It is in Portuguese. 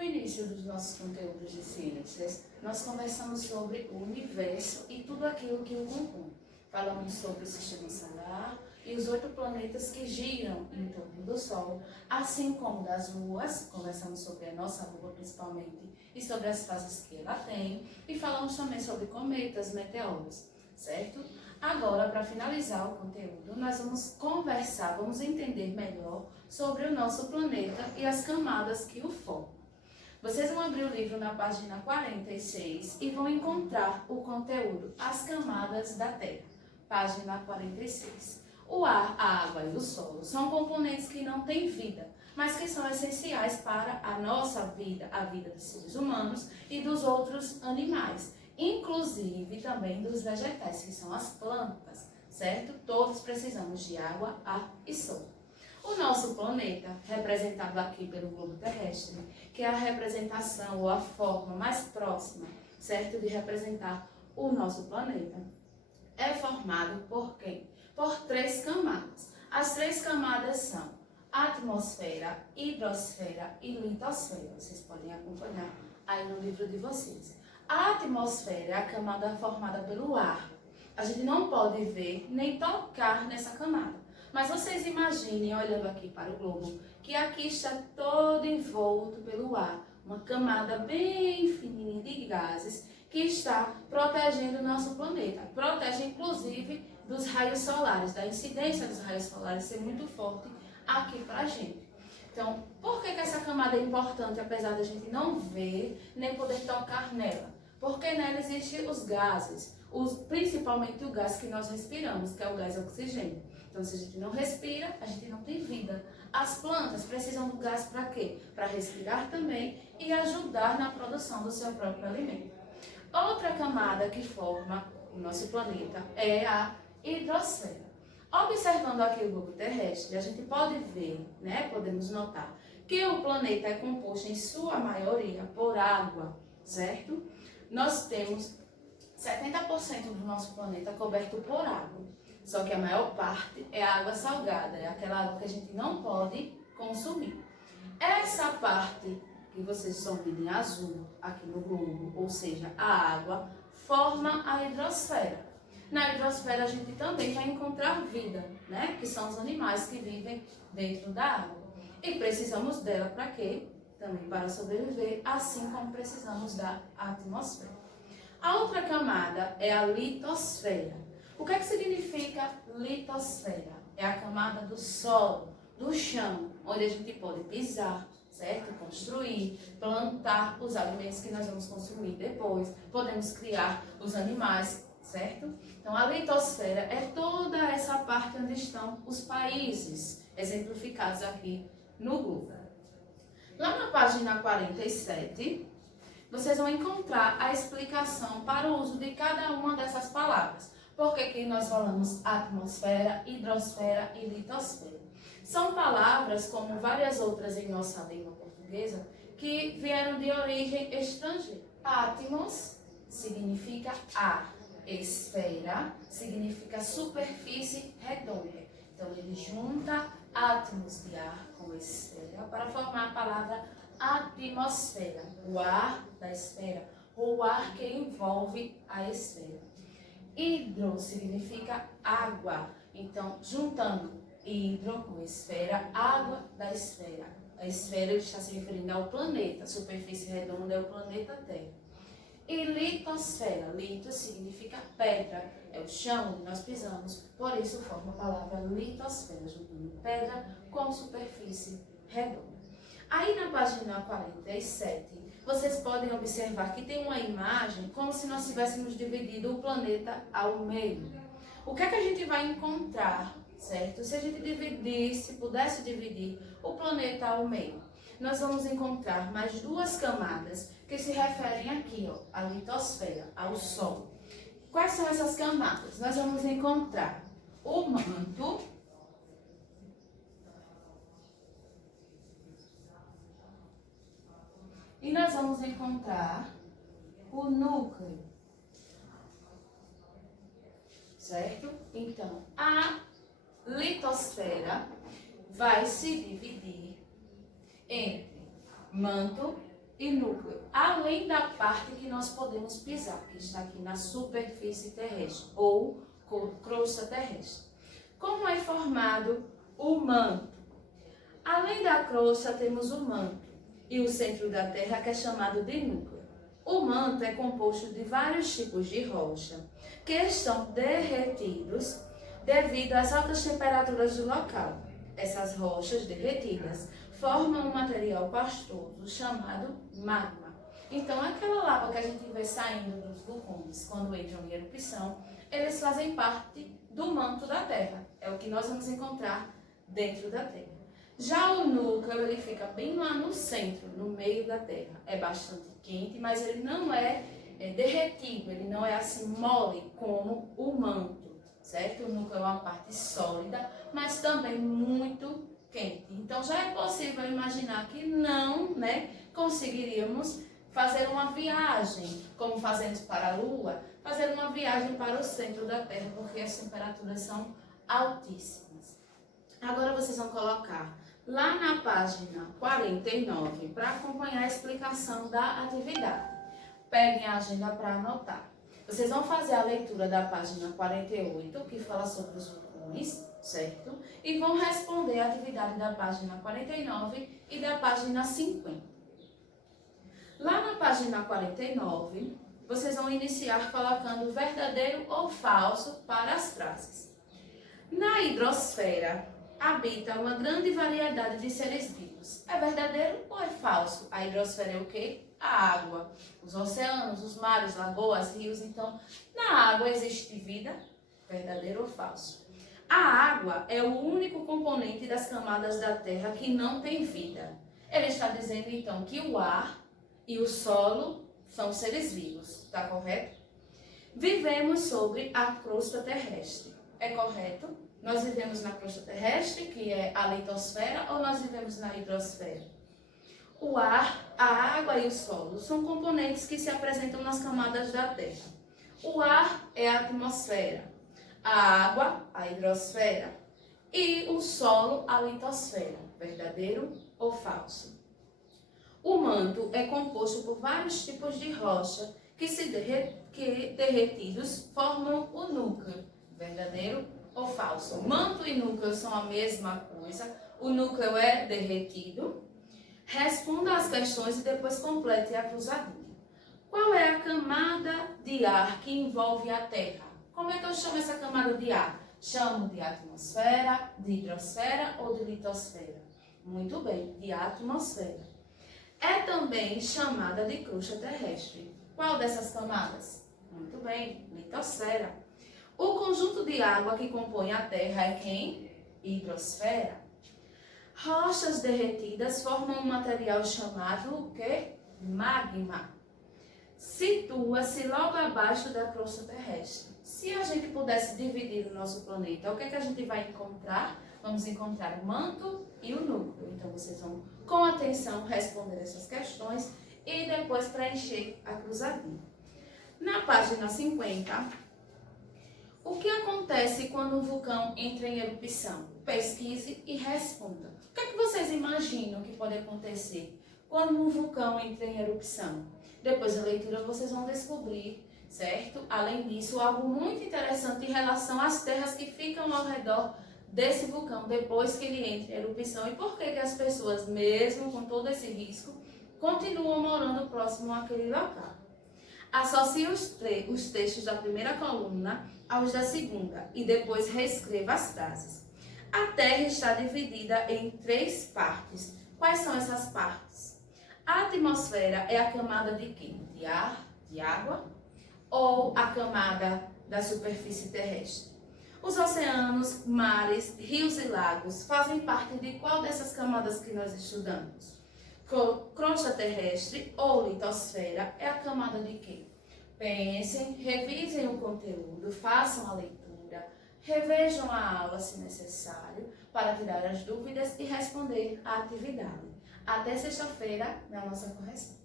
No início dos nossos conteúdos de ciências, nós conversamos sobre o universo e tudo aquilo que o compõe. Falamos sobre o sistema solar e os 8 planetas que giram em torno do Sol, assim como das luas, conversamos sobre a nossa lua principalmente e sobre as fases que ela tem, e falamos também sobre cometas, meteoros, certo? Agora, para finalizar o conteúdo, nós vamos conversar, vamos entender melhor sobre o nosso planeta e as camadas que o formam. Vocês vão abrir o livro na página 46 e vão encontrar o conteúdo, as camadas da Terra. Página 46. O ar, a água e o solo são componentes que não têm vida, mas que são essenciais para a nossa vida, a vida dos seres humanos e dos outros animais, inclusive também dos vegetais, que são as plantas, certo? Todos precisamos de água, ar e solo. O nosso planeta, representado aqui pelo globo terrestre, que é a representação ou a forma mais próxima, certo, de representar o nosso planeta, é formado por quem? Por 3 camadas. As 3 camadas são atmosfera, hidrosfera e litosfera. Vocês podem acompanhar aí no livro de vocês. A atmosfera é a camada formada pelo ar. A gente não pode ver nem tocar nessa camada. Mas vocês imaginem, olhando aqui para o globo, que aqui está todo envolto pelo ar. Uma camada bem fininha de gases que está protegendo o nosso planeta. Protege, inclusive, dos raios solares, da incidência dos raios solares ser muito forte aqui para a gente. Então, por que essa camada é importante, apesar de a gente não ver, nem poder tocar nela? Porque nela existem os gases, principalmente o gás que nós respiramos, que é o gás oxigênio. Então, se a gente não respira, a gente não tem vida. As plantas precisam do gás para quê? Para respirar também e ajudar na produção do seu próprio alimento. Outra camada que forma o nosso planeta é a hidrosfera. Observando aqui o globo terrestre, a gente pode ver, podemos notar, que o planeta é composto em sua maioria por água, certo? Nós temos 70% do nosso planeta coberto por água, só que a maior parte é água salgada, é aquela água que a gente não pode consumir. Essa parte que vocês estão vendo em azul aqui no globo, ou seja, a água, forma a hidrosfera. Na hidrosfera a gente também vai encontrar vida, que são os animais que vivem dentro da água. E precisamos dela para quê? Também para sobreviver, assim como precisamos da atmosfera. A outra camada é a litosfera. O que significa litosfera? É a camada do solo, do chão, onde a gente pode pisar, certo? Construir, plantar os alimentos que nós vamos consumir depois. Podemos criar os animais, certo? Então, a litosfera é toda essa parte onde estão os países, exemplificados aqui no globo. Lá na página 47, vocês vão encontrar a explicação para o uso de cada uma dessas palavras. Porque aqui nós falamos atmosfera, hidrosfera e litosfera. São palavras, como várias outras em nossa língua portuguesa, que vieram de origem estrangeira. Atmos significa ar, esfera significa superfície redonda. Então ele junta átomos de ar com esfera para formar a palavra atmosfera, o ar da esfera, ou o ar que envolve a esfera. Hidro significa água, então juntando hidro com esfera, água da esfera. A esfera está se referindo ao planeta, a superfície redonda é o planeta Terra. E litosfera, lito significa pedra, é o chão onde nós pisamos, por isso forma a palavra litosfera, juntando pedra com superfície redonda. Aí na página 47, vocês podem observar que tem uma imagem como se nós tivéssemos dividido o planeta ao meio. O que é que a gente vai encontrar, certo? Se a gente dividisse, pudesse dividir o planeta ao meio, nós vamos encontrar mais 2 camadas que se referem aqui, à litosfera, ao Sol. Quais são essas camadas? Nós vamos encontrar o manto, e nós vamos encontrar o núcleo, certo? Então, a litosfera vai se dividir entre manto e núcleo, além da parte que nós podemos pisar, que está aqui na superfície terrestre ou crosta terrestre. Como é formado o manto? Além da crosta, temos o manto e o centro da Terra, que é chamado de núcleo. O manto é composto de vários tipos de rocha que estão derretidos devido às altas temperaturas do local. Essas rochas derretidas formam um material pastoso chamado magma. Então, aquela lava que a gente vê saindo dos vulcões quando entram em erupção, eles fazem parte do manto da Terra. É o que nós vamos encontrar dentro da Terra. Já o núcleo, ele fica bem lá no centro, no meio da Terra. É bastante quente, mas ele não é derretido, ele não é assim mole como o manto, certo? O núcleo é uma parte sólida, mas também muito quente. Então já é possível imaginar que não, conseguiríamos fazer uma viagem, como fazemos para a Lua, fazer uma viagem para o centro da Terra, porque as temperaturas são altíssimas. Agora vocês vão colocar lá na página 49 para acompanhar a explicação da atividade. Peguem a agenda para anotar. Vocês vão fazer a leitura da página 48, que fala sobre os vulcões, certo? E vão responder a atividade da página 49 e da página 50. Lá na página 49, vocês vão iniciar colocando verdadeiro ou falso para as frases. Na hidrosfera habita uma grande variedade de seres vivos. É verdadeiro ou é falso? A hidrosfera é o quê? A água, os oceanos, os mares, lagoas, rios. Então, na água existe vida? Verdadeiro ou falso? A água é o único componente das camadas da Terra que não tem vida. Ele está dizendo, então, que o ar e o solo são seres vivos, está correto? Vivemos sobre a crosta terrestre, é correto? Nós vivemos na crosta terrestre, que é a litosfera, ou nós vivemos na hidrosfera? O ar, a água e o solo são componentes que se apresentam nas camadas da Terra. O ar é a atmosfera, a água, a hidrosfera, e o solo, a litosfera. Verdadeiro ou falso? O manto é composto por vários tipos de rocha que derretidos formam o núcleo. Verdadeiro ou falso? Manto e núcleo são a mesma coisa. O núcleo é derretido. Responda às questões e depois complete a cruzadinha. Qual é a camada de ar que envolve a Terra? Como é que eu chamo essa camada de ar? Chamo de atmosfera, de hidrosfera ou de litosfera? Muito bem, de atmosfera. É também chamada de crosta terrestre. Qual dessas camadas? Muito bem, litosfera. O conjunto de água que compõe a Terra é quem? Hidrosfera. Rochas derretidas formam um material chamado o quê? Magma. Situa-se logo abaixo da crosta terrestre. Se a gente pudesse dividir o nosso planeta, o que é que a gente vai encontrar? Vamos encontrar o manto e o núcleo. Então, vocês vão, com atenção, responder essas questões e depois preencher a cruzadinha. Na página 50, o que acontece quando um vulcão entra em erupção? Pesquise e responda. O que é que vocês imaginam que pode acontecer quando um vulcão entra em erupção? Depois da leitura, vocês vão descobrir, certo? Além disso, algo muito interessante em relação às terras que ficam ao redor desse vulcão depois que ele entra em erupção e por que as pessoas, mesmo com todo esse risco, continuam morando próximo àquele local. Associe os textos da primeira coluna aos da segunda e depois reescreva as frases. A Terra está dividida em 3 partes. Quais são essas partes? A atmosfera é a camada de quê? De ar, de água ou a camada da superfície terrestre? Os oceanos, mares, rios e lagos fazem parte de qual dessas camadas que nós estudamos? Crosta terrestre ou litosfera é a camada de quê? Pensem, revisem o conteúdo, façam a leitura, revejam a aula se necessário para tirar as dúvidas e responder à atividade. Até sexta-feira na nossa correção.